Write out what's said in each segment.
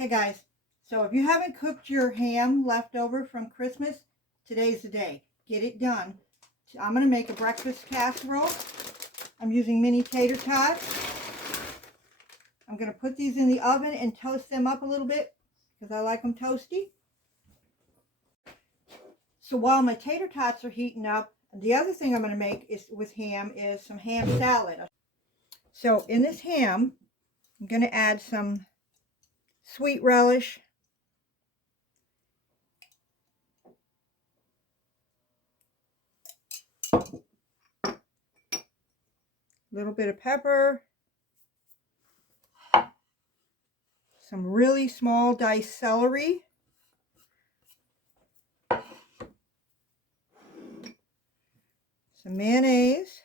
Hey guys, so if you haven't cooked your ham leftover from Christmas, today's the day. Get it done. I'm going to make a breakfast casserole. I'm using mini tater tots. I'm going to put these in the oven and toast them up a little bit because I like them toasty. So while my tater tots are heating up, the other thing I'm going to make is with ham is some ham salad. So in this ham, I'm going to add some sweet relish, a little bit of pepper, some really small diced celery, some mayonnaise,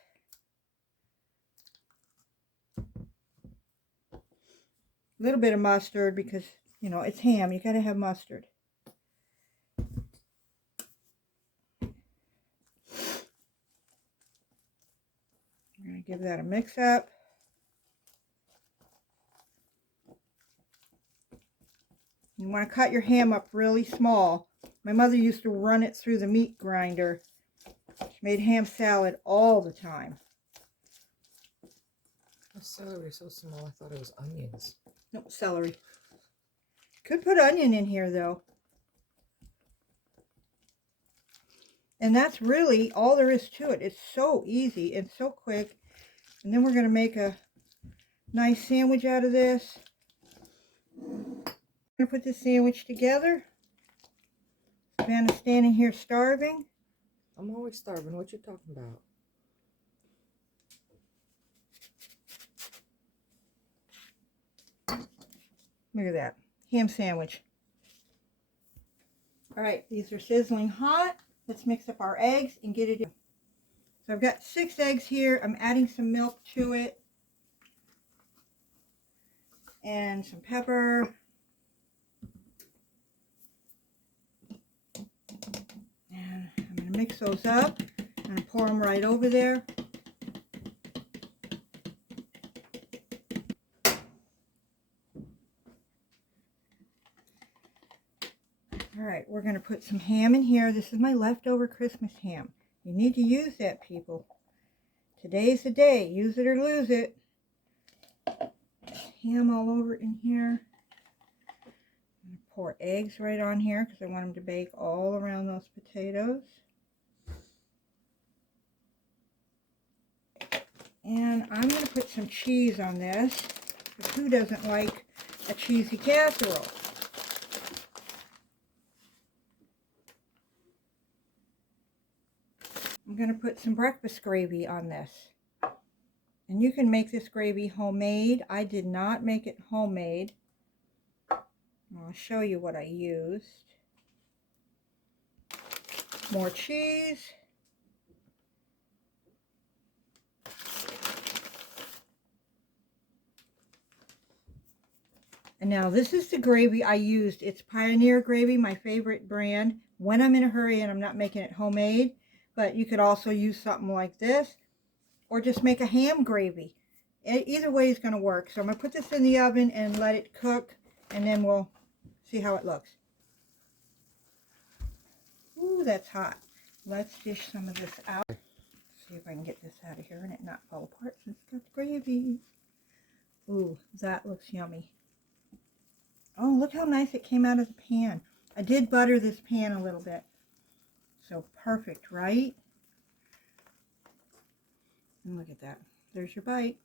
a little bit of mustard because, you know, it's ham. You got to have mustard. I'm going to give that a mix up. You want to cut your ham up really small. My mother used to run it through the meat grinder. She made ham salad all the time. The celery is so small, I thought it was onions. Nope, celery. Could put onion in here though. And that's really all there is to it. It's so easy and so quick. And then we're going to make a nice sandwich out of this. I'm going to put this sandwich together. Savannah's standing here starving. I'm always starving. What you talking about? Look at that. Ham sandwich. Alright, these are sizzling hot. Let's mix up our eggs and get it in. So I've got 6 eggs here. I'm adding some milk to it. And some pepper. And I'm going to mix those up. I'm going to pour them right over there. Alright, we're going to put some ham in here. This is my leftover Christmas ham. You need to use that, people. Today's the day. Use it or lose it. Ham all over in here. I'm going to pour eggs right on here because I want them to bake all around those potatoes. And I'm going to put some cheese on this, because who doesn't like a cheesy casserole? I'm going to put some breakfast gravy on this. And you can make this gravy homemade. I did not make it homemade. I'll show you what I used. More cheese. And now this is the gravy I used. It's Pioneer gravy, my favorite brand, when I'm in a hurry and I'm not making it homemade. But you could also use something like this, or just make a ham gravy. Either way is going to work. So I'm going to put this in the oven and let it cook, and then we'll see how it looks. Ooh, that's hot. Let's dish some of this out. See if I can get this out of here and it not fall apart since it's got the gravy. Ooh, that looks yummy. Oh, look how nice it came out of the pan. I did butter this pan a little bit. So perfect, right? And look at that. There's your bite.